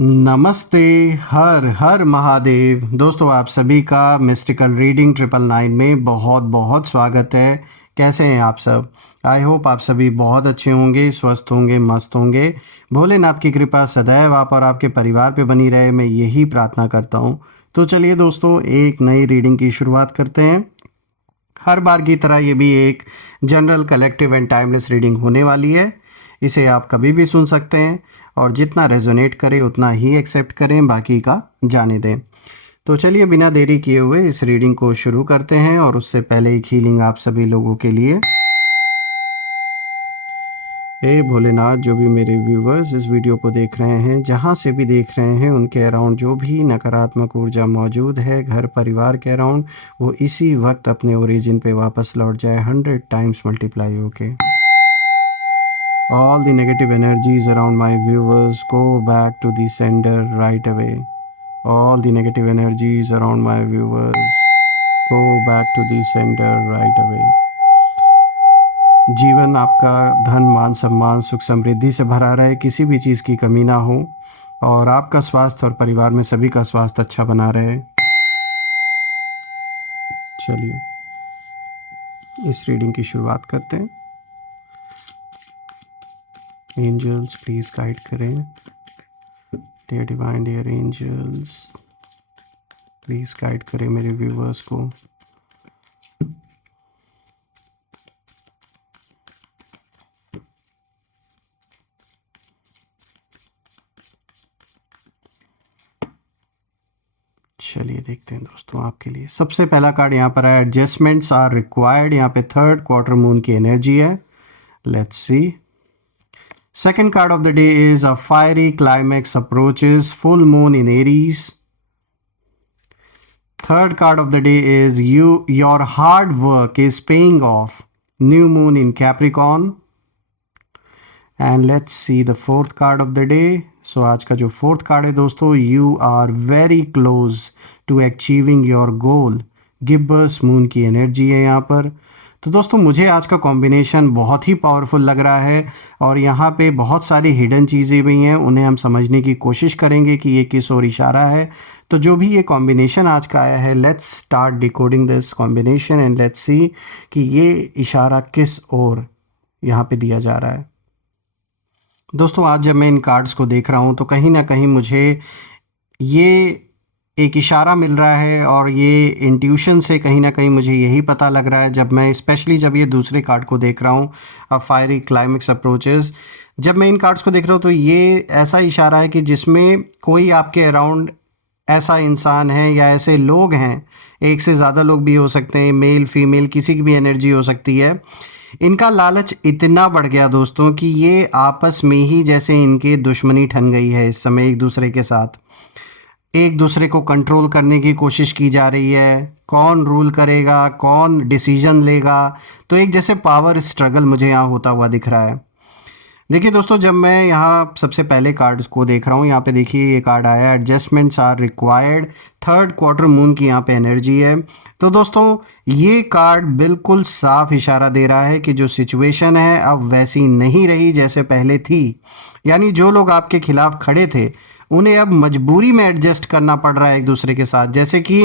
नमस्ते। हर हर महादेव। दोस्तों, आप सभी का मिस्टिकल रीडिंग 999 में बहुत बहुत स्वागत है। कैसे हैं आप सब? आई होप आप सभी बहुत अच्छे होंगे, स्वस्थ होंगे, मस्त होंगे। भोलेनाथ की कृपा सदैव आप और आपके परिवार पे बनी रहे, मैं यही प्रार्थना करता हूँ। तो चलिए दोस्तों, एक नई रीडिंग की शुरुआत करते हैं। हर बार की तरह ये भी एक general, collective and timeless reading होने वाली है। इसे आप कभी भी सुन सकते हैं और जितना रेजोनेट करे उतना ही एक्सेप्ट करें, बाकी का जाने दें। तो चलिए बिना देरी किए हुए इस रीडिंग को शुरू करते हैं, और उससे पहले एक हीलिंग आप सभी लोगों के लिए। हे भोलेनाथ, जो भी मेरे व्यूवर्स इस वीडियो को देख रहे हैं, जहाँ से भी देख रहे हैं, उनके अराउंड जो भी नकारात्मक ऊर्जा मौजूद है घर परिवार के अराउंड, वो इसी वक्त अपने ओरिजिन पे वापस लौट जाए 100 टाइम्स मल्टीप्लाई होके। All the negative energies around my viewers go back to the sender right away. All the negative energies around my viewers go back to the sender right away. जीवन आपका धन, मान, सम्मान, सुख, समृद्धि से भरा रहे, किसी भी चीज़ की कमी ना हो, और आपका स्वास्थ्य और परिवार में सभी का स्वास्थ्य अच्छा बना रहे। चलिए इस रीडिंग की शुरुआत करते हैं। एंजल्स प्लीज़ गाइड करें। Dear divine, dear angels please guide करें मेरे व्यूवर्स को। चलिए देखते हैं दोस्तों, आपके लिए सबसे पहला कार्ड यहाँ पर है, एडजस्टमेंट्स आर रिक्वायर्ड। यहाँ पे थर्ड क्वार्टर मून की एनर्जी है। Let's see. Second card of the day is a fiery climax approaches, full moon in Aries. Third card of the day is your hard work is paying off, new moon in Capricorn. And let's see the fourth card of the day. So आज का जो fourth card है दोस्तों, you are very close to achieving your goal, gibbous moon की energy है यहाँ पर। तो दोस्तों, मुझे आज का कॉम्बिनेशन बहुत ही पावरफुल लग रहा है, और यहाँ पे बहुत सारी हिडन चीज़ें भी हैं, उन्हें हम समझने की कोशिश करेंगे कि ये किस ओर इशारा है। तो जो भी ये कॉम्बिनेशन आज का आया है, let's start decoding this combination and let's सी कि ये इशारा किस ओर यहाँ पे दिया जा रहा है। दोस्तों, आज जब मैं इन कार्ड्स को देख रहा हूँ तो कहीं ना कहीं मुझे ये एक इशारा मिल रहा है, और ये इंट्यूशन से कहीं ना कहीं मुझे यही पता लग रहा है, जब मैं स्पेशली जब ये दूसरे कार्ड को देख रहा हूँ, अ फायरी क्लाइमेक्स अप्रोचेस, जब मैं इन कार्ड्स को देख रहा हूँ तो ये ऐसा इशारा है कि जिसमें कोई आपके अराउंड ऐसा इंसान है या ऐसे लोग हैं, एक से ज़्यादा लोग भी हो सकते हैं, मेल फीमेल किसी की भी एनर्जी हो सकती है। इनका लालच इतना बढ़ गया दोस्तों कि ये आपस में ही जैसे इनके दुश्मनी ठन गई है। इस समय एक दूसरे के साथ एक दूसरे को कंट्रोल करने की कोशिश की जा रही है, कौन रूल करेगा, कौन डिसीजन लेगा। तो एक जैसे पावर स्ट्रगल मुझे यहाँ होता हुआ दिख रहा है। देखिए दोस्तों, जब मैं यहाँ सबसे पहले कार्ड्स को देख रहा हूँ, यहाँ पे देखिए ये कार्ड आया, adjustments are required, third quarter moon की यहाँ पे एनर्जी है। तो दोस्तों, ये कार्ड बिल्कुल साफ इशारा दे रहा है कि जो सिचुएशन है अब वैसी नहीं रही जैसे पहले थी। यानी जो लोग आपके खिलाफ खड़े थे, उन्हें अब मजबूरी में एडजस्ट करना पड़ रहा है एक दूसरे के साथ। जैसे कि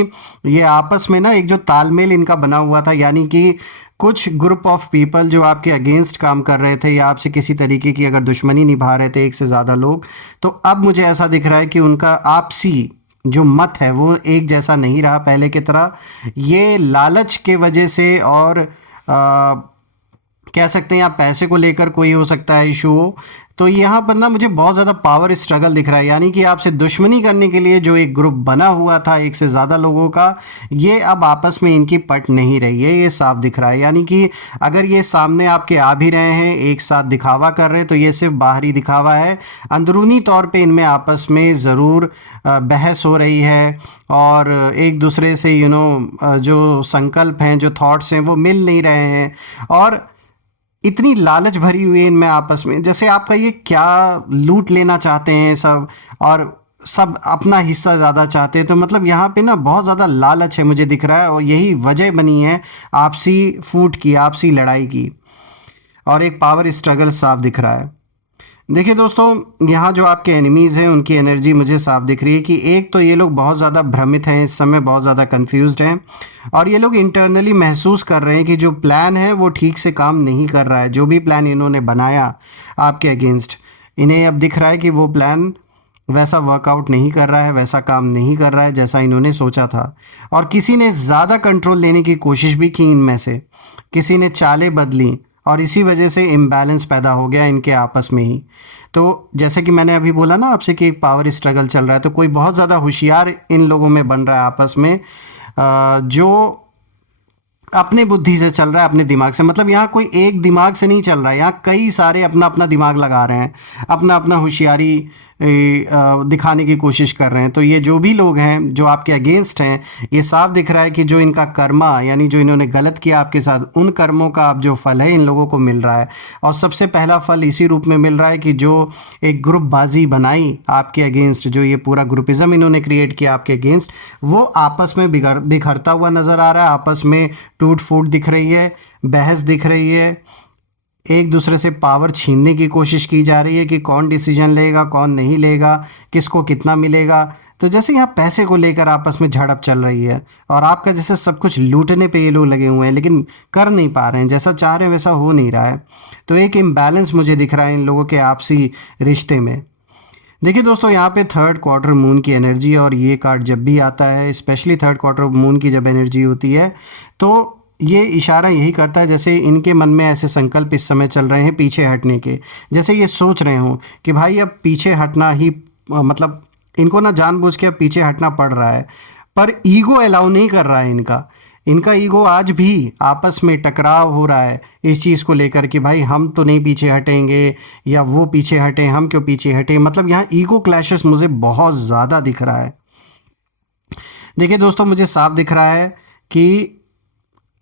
ये आपस में ना एक जो तालमेल इनका बना हुआ था, यानी कि कुछ ग्रुप ऑफ पीपल जो आपके अगेंस्ट काम कर रहे थे या आपसे किसी तरीके की अगर दुश्मनी निभा रहे थे, एक से ज़्यादा लोग, तो अब मुझे ऐसा दिख रहा है कि उनका आपसी जो मत है वो एक जैसा नहीं रहा पहले की तरह। ये लालच के वजह से, और कह सकते हैं आप पैसे को लेकर कोई हो सकता है इशू हो। तो यहाँ पर ना मुझे बहुत ज़्यादा पावर स्ट्रगल दिख रहा है, यानी कि आपसे दुश्मनी करने के लिए जो एक ग्रुप बना हुआ था एक से ज़्यादा लोगों का, ये अब आपस में इनकी पट नहीं रही है, ये साफ दिख रहा है। यानी कि अगर ये सामने आपके आ भी रहे हैं, एक साथ दिखावा कर रहे हैं, तो ये सिर्फ बाहरी दिखावा है। अंदरूनी तौर पे इनमें आपस में ज़रूर बहस हो रही है, और एक दूसरे से जो संकल्प हैं, जो थॉट्स हैं, वो मिल नहीं रहे हैं, और इतनी लालच भरी हुई है इनमें आपस में, जैसे आपका ये क्या लूट लेना चाहते हैं सब, और सब अपना हिस्सा ज़्यादा चाहते हैं। तो मतलब यहाँ पे ना बहुत ज़्यादा लालच है मुझे दिख रहा है, और यही वजह बनी है आपसी फूट की, आपसी लड़ाई की, और एक पावर स्ट्रगल साफ दिख रहा है। देखिए दोस्तों, यहाँ जो आपके एनिमीज़ हैं उनकी एनर्जी मुझे साफ दिख रही है कि एक तो ये लोग बहुत ज़्यादा भ्रमित हैं, इस समय बहुत ज़्यादा कंफ्यूज्ड हैं और ये लोग इंटरनली महसूस कर रहे हैं कि जो प्लान है वो ठीक से काम नहीं कर रहा है। जो भी प्लान इन्होंने बनाया आपके अगेंस्ट, इन्हें अब दिख रहा है कि वो प्लान वैसा वर्कआउट नहीं कर रहा है, वैसा काम नहीं कर रहा है जैसा इन्होंने सोचा था। और किसी ने ज़्यादा कंट्रोल लेने की कोशिश भी की इनमें से, किसी ने चालें बदली और इसी वजह से इम्बैलेंस पैदा हो गया इनके आपस में ही। तो जैसे कि मैंने अभी बोला ना आपसे कि एक पावर स्ट्रगल चल रहा है, तो कोई बहुत ज़्यादा होशियार इन लोगों में बन रहा है आपस में, जो अपने बुद्धि से चल रहा है, अपने दिमाग से। मतलब यहाँ कोई एक दिमाग से नहीं चल रहा है, यहाँ कई सारे अपना अपना दिमाग लगा रहे हैं, अपना अपना होशियारी दिखाने की कोशिश कर रहे हैं। तो ये जो भी लोग हैं जो आपके अगेंस्ट हैं, ये साफ दिख रहा है कि जो इनका कर्मा यानी जो इन्होंने गलत किया आपके साथ, उन कर्मों का अब जो फल है इन लोगों को मिल रहा है। और सबसे पहला फल इसी रूप में मिल रहा है कि जो एक ग्रुपबाजी बनाई आपके अगेंस्ट, जो ये पूरा ग्रुपिज्म इन्होंने क्रिएट किया आपके अगेंस्ट, वो आपस में बिखरता हुआ नज़र आ रहा है। आपस में टूट फूट दिख रही है, बहस दिख रही है, एक दूसरे से पावर छीनने की कोशिश की जा रही है कि कौन डिसीजन लेगा, कौन नहीं लेगा, किसको कितना मिलेगा। तो जैसे यहाँ पैसे को लेकर आपस में झड़प चल रही है और आपका जैसे सब कुछ लूटने पे ये लोग लगे हुए हैं, लेकिन कर नहीं पा रहे हैं, जैसा चाह रहे हैं वैसा हो नहीं रहा है। तो एक इम्बैलेंस मुझे दिख रहा है इन लोगों के आपसी रिश्ते में। देखिए दोस्तों, यहाँ पे थर्ड क्वार्टर मून की एनर्जी, और ये कार्ड जब भी आता है, स्पेशली थर्ड क्वार्टर मून की जब एनर्जी होती है, तो ये इशारा यही करता है जैसे इनके मन में ऐसे संकल्प इस समय चल रहे हैं पीछे हटने के। जैसे ये सोच रहे हों कि भाई अब पीछे हटना ही, मतलब इनको ना जानबूझ के अब पीछे हटना पड़ रहा है, पर ईगो अलाउ नहीं कर रहा है इनका ईगो आज भी आपस में टकराव हो रहा है इस चीज़ को लेकर कि भाई हम तो नहीं पीछे हटेंगे, या वो पीछे हटें, हम क्यों पीछे हटें। मतलब यहाँ ईगो क्लैशेस मुझे बहुत ज़्यादा दिख रहा है। देखिए दोस्तों, मुझे साफ दिख रहा है कि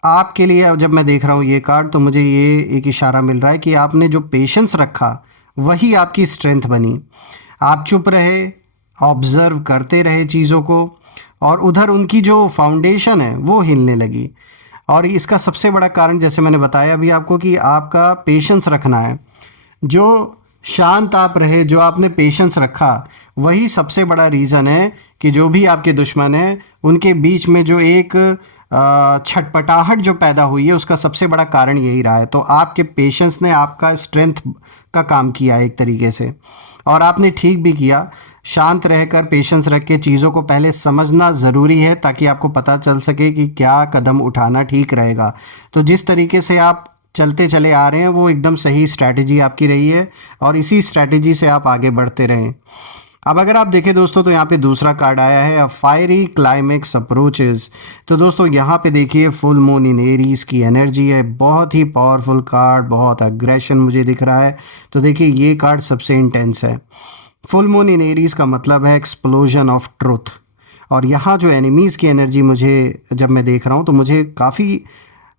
आपके लिए अब जब मैं देख रहा हूँ ये कार्ड, तो मुझे ये एक इशारा मिल रहा है कि आपने जो पेशेंस रखा वही आपकी स्ट्रेंथ बनी। आप चुप रहे, ऑब्ज़र्व करते रहे चीज़ों को, और उधर उनकी जो फाउंडेशन है वो हिलने लगी। और इसका सबसे बड़ा कारण जैसे मैंने बताया अभी आपको कि आपका पेशेंस रखना है। जो शांत आप रहे, जो आपने पेशेंस रखा, वही सबसे बड़ा रीज़न है कि जो भी आपके दुश्मन हैं उनके बीच में जो एक छटपटाहट जो पैदा हुई है, उसका सबसे बड़ा कारण यही रहा है। तो आपके पेशेंस ने आपका स्ट्रेंथ का काम किया एक तरीके से, और आपने ठीक भी किया। शांत रहकर पेशेंस रख के चीज़ों को पहले समझना ज़रूरी है, ताकि आपको पता चल सके कि क्या कदम उठाना ठीक रहेगा। तो जिस तरीके से आप चलते चले आ रहे हैं वो एकदम सही स्ट्रैटेजी आपकी रही है, और इसी स्ट्रैटेजी से आप आगे बढ़ते रहें। अब अगर आप देखें दोस्तों, तो यहाँ पे दूसरा कार्ड आया है, अ फायरी क्लाइमेक्स अप्रोचेस। तो दोस्तों यहाँ पे देखिए फुल मून इन एरीज की एनर्जी है, बहुत ही पावरफुल कार्ड, बहुत अग्रेशन मुझे दिख रहा है। तो देखिए ये कार्ड सबसे इंटेंस है। फुल मून इन एरीज का मतलब है एक्सप्लोजन ऑफ ट्रुथ। और यहाँ जो एनिमीज़ की एनर्जी मुझे जब मैं देख रहा हूँ, तो मुझे काफ़ी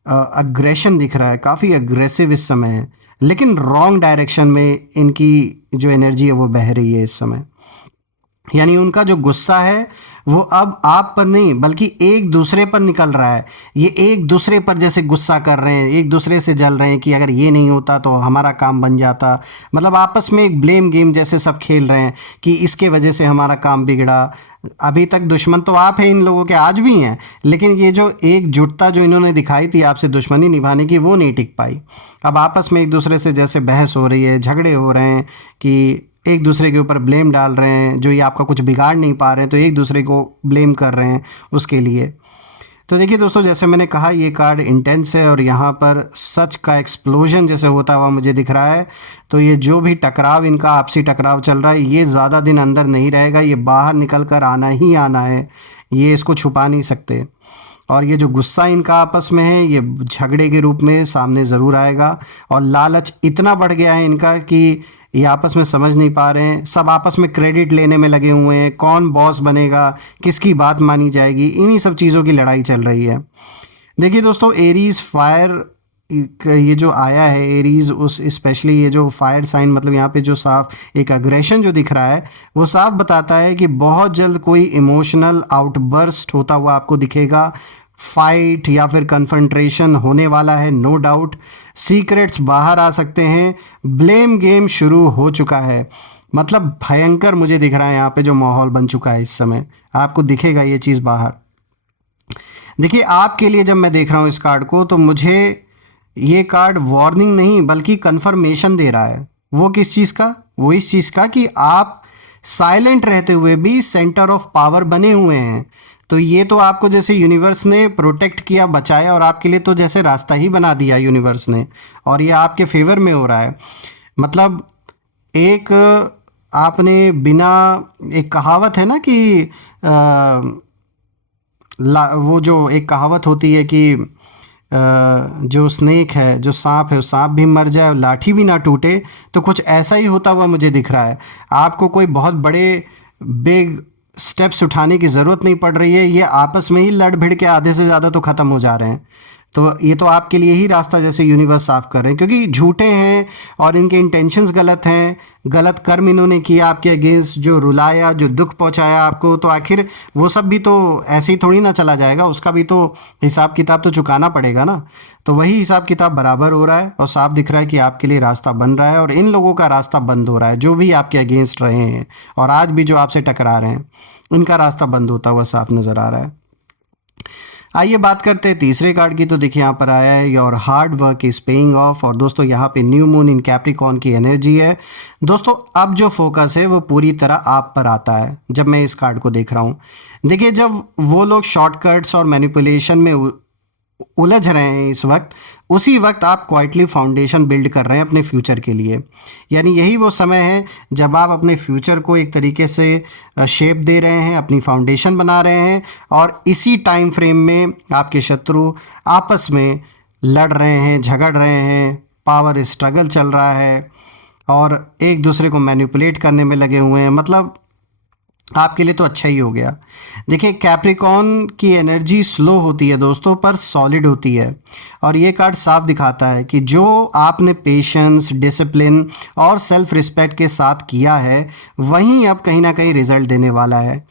अग्रेशन दिख रहा है, काफ़ी अग्रेसिव इस समय है, लेकिन रॉन्ग डायरेक्शन में इनकी जो एनर्जी है वो बह रही है इस समय। यानी उनका जो गुस्सा है वो अब आप पर नहीं बल्कि एक दूसरे पर निकल रहा है। ये एक दूसरे पर जैसे गुस्सा कर रहे हैं, एक दूसरे से जल रहे हैं कि अगर ये नहीं होता तो हमारा काम बन जाता। मतलब आपस में एक ब्लेम गेम जैसे सब खेल रहे हैं कि इसके वजह से हमारा काम बिगड़ा। अभी तक दुश्मन तो आप हैं इन लोगों के, आज भी हैं, लेकिन ये जो एकजुटता जो इन्होंने दिखाई थी आपसे दुश्मनी निभाने की, वो नहीं टिक पाई। अब आपस में एक दूसरे से जैसे बहस हो रही है, झगड़े हो रहे हैं कि एक दूसरे के ऊपर ब्लेम डाल रहे हैं, जो ये आपका कुछ बिगाड़ नहीं पा रहे हैं तो एक दूसरे को ब्लेम कर रहे हैं उसके लिए। तो देखिए दोस्तों, जैसे मैंने कहा ये कार्ड इंटेंस है, और यहाँ पर सच का एक्सप्लोजन जैसे होता हुआ मुझे दिख रहा है। तो ये जो भी टकराव, इनका आपसी टकराव चल रहा है, ये ज़्यादा दिन अंदर नहीं रहेगा, ये बाहर निकल कर आना ही आना है, ये इसको छुपा नहीं सकते। और ये जो गुस्सा इनका आपस में है, ये झगड़े के रूप में सामने ज़रूर आएगा। और लालच इतना बढ़ गया है इनका कि ये आपस में समझ नहीं पा रहे हैं, सब आपस में क्रेडिट लेने में लगे हुए हैं, कौन बॉस बनेगा, किसकी बात मानी जाएगी, इन्हीं सब चीज़ों की लड़ाई चल रही है। देखिए दोस्तों, एरीज फायर, ये जो आया है एरीज, उस स्पेशली ये जो फायर साइन, मतलब यहाँ पे जो साफ एक अग्रेशन जो दिख रहा है, वो साफ बताता है कि बहुत जल्द कोई इमोशनल आउटबर्स्ट होता हुआ आपको दिखेगा। फाइट या फिर कन्फ्रंट्रेशन होने वाला है, नो डाउट। सीक्रेट्स बाहर आ सकते हैं, ब्लेम गेम शुरू हो चुका है। मतलब भयंकर मुझे दिख रहा है यहाँ पे जो माहौल बन चुका है इस समय, आपको दिखेगा ये चीज़ बाहर। देखिए आपके लिए जब मैं देख रहा हूँ इस कार्ड को, तो मुझे ये कार्ड वार्निंग नहीं बल्कि कंफर्मेशन दे रहा है। वो किस चीज़ का? वो इस चीज़ का कि आप साइलेंट रहते हुए भी सेंटर ऑफ पावर बने हुए हैं। तो ये तो आपको जैसे यूनिवर्स ने प्रोटेक्ट किया, बचाया, और आपके लिए तो जैसे रास्ता ही बना दिया यूनिवर्स ने, और ये आपके फेवर में हो रहा है। मतलब एक आपने बिना, एक कहावत है ना कि वो जो एक कहावत होती है कि जो स्नेक है, जो सांप है, सांप भी मर जाए और लाठी भी ना टूटे, तो कुछ ऐसा ही होता हुआ मुझे दिख रहा है। आपको कोई बहुत बड़े बिग स्टेप्स उठाने की ज़रूरत नहीं पड़ रही है, ये आपस में ही लड़ भिड़ के आधे से ज़्यादा तो ख़त्म हो जा रहे हैं। तो ये तो आपके लिए ही रास्ता जैसे यूनिवर्स साफ कर रहे हैं, क्योंकि झूठे हैं और इनके इंटेंशंस गलत हैं, गलत कर्म इन्होंने किया आपके अगेंस्ट, जो रुलाया, जो दुख पहुंचाया आपको, तो आखिर वो सब भी तो ऐसे ही थोड़ी ना चला जाएगा, उसका भी तो हिसाब किताब तो चुकाना पड़ेगा ना। तो वही हिसाब किताब बराबर हो रहा है और साफ दिख रहा है कि आपके लिए रास्ता बन रहा है, और इन लोगों का रास्ता बंद हो रहा है जो भी आपके अगेंस्ट रहे हैं और आज भी जो आपसे टकरा रहे हैं, इनका रास्ता बंद होता हुआ साफ नज़र आ रहा है। आइए बात करते हैं तीसरे कार्ड की। तो देखिए यहाँ पर आया है your hard work is paying of, और दोस्तों यहाँ पे न्यू मून इन कैप्रिकॉर्न की एनर्जी है। दोस्तों अब जो फोकस है वो पूरी तरह आप पर आता है जब मैं इस कार्ड को देख रहा हूँ। देखिए जब वो लोग शॉर्टकट्स और मैनिपुलेशन में उलझ रहे हैं इस वक्त, उसी वक्त आप क्वाइटली फाउंडेशन बिल्ड कर रहे हैं अपने फ्यूचर के लिए। यानी यही वो समय है जब आप अपने फ्यूचर को एक तरीके से शेप दे रहे हैं, अपनी फाउंडेशन बना रहे हैं, और इसी टाइम फ्रेम में आपके शत्रु आपस में लड़ रहे हैं, झगड़ रहे हैं, पावर स्ट्रगल चल रहा है और एक दूसरे को मैनिपुलेट करने में लगे हुए हैं। मतलब आपके लिए तो अच्छा ही हो गया। देखिए कैप्रिकॉर्न की एनर्जी स्लो होती है दोस्तों, पर सॉलिड होती है, और ये कार्ड साफ दिखाता है कि जो आपने पेशेंस, डिसिप्लिन और सेल्फ रिस्पेक्ट के साथ किया है, वहीं अब कहीं ना कहीं रिजल्ट देने वाला है।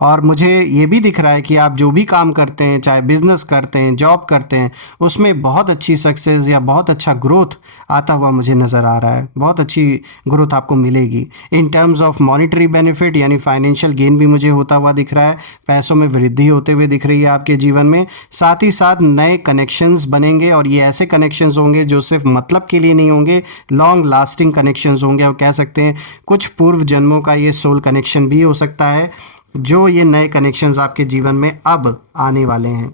और मुझे ये भी दिख रहा है कि आप जो भी काम करते हैं, चाहे बिजनेस करते हैं, जॉब करते हैं, उसमें बहुत अच्छी सक्सेस या बहुत अच्छा ग्रोथ आता हुआ मुझे नज़र आ रहा है। बहुत अच्छी ग्रोथ आपको मिलेगी in terms of monetary benefit, यानी फाइनेंशियल गेन भी मुझे होता हुआ दिख रहा है। पैसों में वृद्धि होते हुए दिख रही है आपके जीवन में। साथ ही साथ नए कनेक्शंस बनेंगे, और ये ऐसे कनेक्शंस होंगे जो सिर्फ मतलब के लिए नहीं होंगे, लॉन्ग लास्टिंग कनेक्शंस होंगे। और कह सकते हैं कुछ पूर्व जन्मों का ये सोल कनेक्शन भी हो सकता है, जो ये नए कनेक्शंस आपके जीवन में अब आने वाले हैं।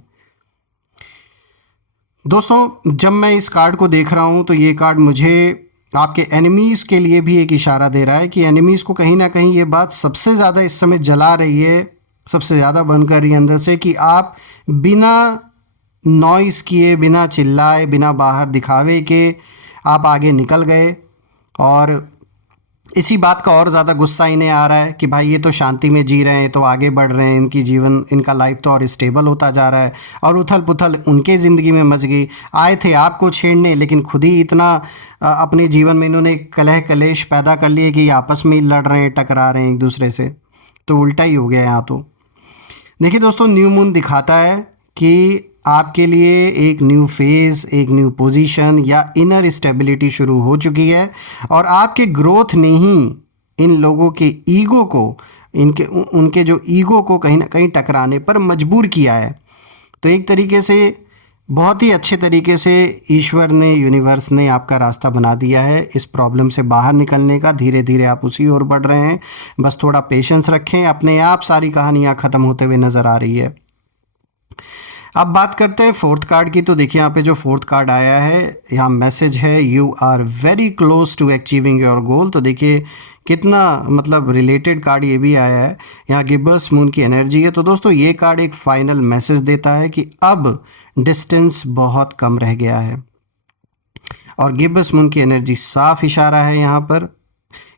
दोस्तों जब मैं इस कार्ड को देख रहा हूँ, तो ये कार्ड मुझे आपके एनिमीज़ के लिए भी एक इशारा दे रहा है कि एनिमीज़ को कहीं ना कहीं ये बात सबसे ज़्यादा इस समय जला रही है, सबसे ज़्यादा बनकर रही है अंदर से, कि आप बिना नॉइज़ किए, बिना चिल्लाए, बिना बाहर दिखावे के आप आगे निकल गए। और इसी बात का और ज़्यादा गुस्सा इन्हें आ रहा है कि भाई ये तो शांति में जी रहे हैं, तो आगे बढ़ रहे हैं, इनकी जीवन, इनका लाइफ तो और स्टेबल होता जा रहा है, और उथल पुथल उनके ज़िंदगी में मच गई। आए थे आपको छेड़ने, लेकिन खुद ही इतना अपने जीवन में इन्होंने कलह कलेश पैदा कर लिए कि आपस में ही लड़ रहे हैं, टकरा रहे हैं एक दूसरे से। तो उल्टा ही हो गया यहाँ तो। देखिए दोस्तों न्यू मून दिखाता है कि आपके लिए एक न्यू फेज़, एक न्यू पोजीशन या इनर स्टेबिलिटी शुरू हो चुकी है, और आपके ग्रोथ ने ही इन लोगों के ईगो को, उनके जो ईगो को कहीं ना कहीं टकराने पर मजबूर किया है। तो एक तरीके से बहुत ही अच्छे तरीके से ईश्वर ने, यूनिवर्स ने आपका रास्ता बना दिया है इस प्रॉब्लम से बाहर निकलने का। धीरे धीरे आप उसी ओर बढ़ रहे हैं, बस थोड़ा पेशेंस रखें, अपने आप सारी कहानियाँ ख़त्म होते हुए नज़र आ रही है। अब बात करते हैं फोर्थ कार्ड की। तो देखिए यहाँ पे जो फोर्थ कार्ड आया है, यहाँ मैसेज है you are very close to achieving your goal. तो देखिए कितना मतलब रिलेटेड कार्ड ये भी आया है। यहाँ गिबर्स मून की एनर्जी है। तो दोस्तों ये कार्ड एक फाइनल मैसेज देता है कि अब डिस्टेंस बहुत कम रह गया है, और गिबर्स मून की एनर्जी साफ इशारा है यहाँ पर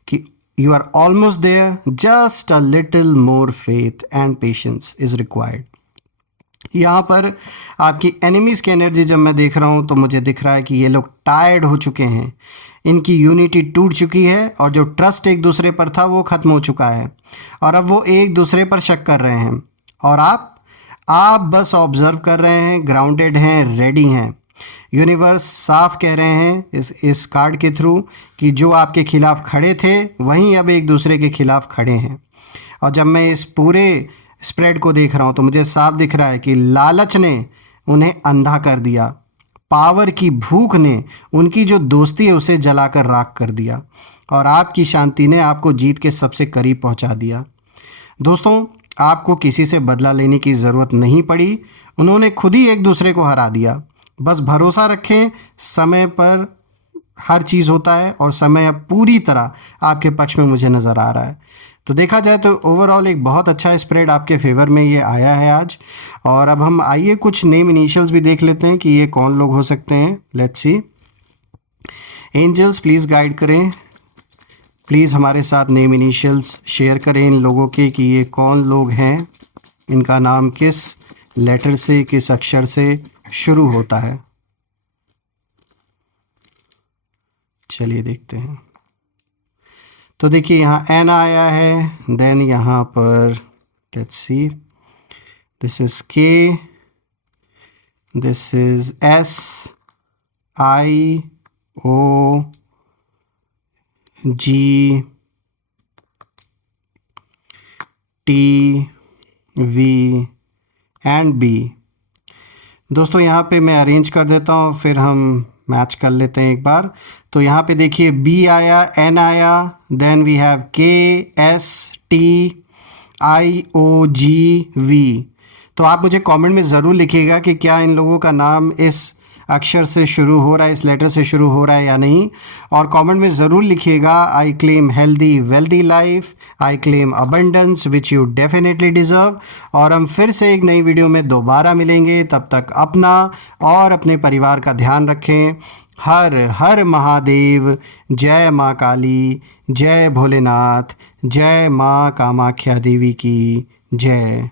कि you are almost there, just a little more faith and patience is required. यहाँ पर आपकी एनिमीज़ की एनर्जी जब मैं देख रहा हूँ, तो मुझे दिख रहा है कि ये लोग टायर्ड हो चुके हैं, इनकी यूनिटी टूट चुकी है, और जो ट्रस्ट एक दूसरे पर था वो ख़त्म हो चुका है, और अब वो एक दूसरे पर शक कर रहे हैं। और आप आप बस ऑब्जर्व कर रहे हैं, ग्राउंडेड हैं, रेडी हैं। यूनिवर्स साफ कह रहे हैं इस कार्ड के थ्रू कि जो आपके खिलाफ खड़े थे वहीं अब एक दूसरे के खिलाफ खड़े हैं। और जब मैं इस पूरे स्प्रेड को देख रहा हूँ तो मुझे साफ दिख रहा है कि लालच ने उन्हें अंधा कर दिया, पावर की भूख ने उनकी जो दोस्ती है उसे जलाकर राख कर दिया, और आपकी शांति ने आपको जीत के सबसे करीब पहुंचा दिया। दोस्तों, आपको किसी से बदला लेने की ज़रूरत नहीं पड़ी, उन्होंने खुद ही एक दूसरे को हरा दिया। बस भरोसा रखें, समय पर हर चीज़ होता है और समय अब पूरी तरह आपके पक्ष में मुझे नज़र आ रहा है। तो देखा जाए तो ओवरऑल एक बहुत अच्छा स्प्रेड आपके फेवर में ये आया है आज। और अब हम आइए कुछ नेम इनिशियल्स भी देख लेते हैं कि ये कौन लोग हो सकते हैं। Let's see. Angels please guide करें, प्लीज़ हमारे साथ नेम इनिशियल्स शेयर करें इन लोगों के कि ये कौन लोग हैं, इनका नाम किस लेटर से, किस अक्षर से शुरू होता है। चलिए देखते हैं। तो देखिए यहाँ एन आया है, देन यहाँ पर let's see, this is K, this is S, I, O, G, T, V and B. दोस्तों यहाँ पे मैं अरेंज कर देता हूँ, फिर हम मैच कर लेते हैं एक बार। तो यहाँ पे देखिए बी आया, एन आया, then we have K, S, T, I, O, G, V. तो आप मुझे कमेंट में ज़रूर लिखिएगा कि क्या इन लोगों का नाम इस अक्षर से शुरू हो रहा है, इस लेटर से शुरू हो रहा है या नहीं। और कमेंट में ज़रूर लिखिएगा I claim healthy wealthy life, I claim abundance which you definitely deserve. और हम फिर से एक नई वीडियो में दोबारा मिलेंगे, तब तक अपना और अपने परिवार का ध्यान रखें। हर हर महादेव, जय माँ काली, जय भोलेनाथ, जय माँ कामाख्या देवी की जय।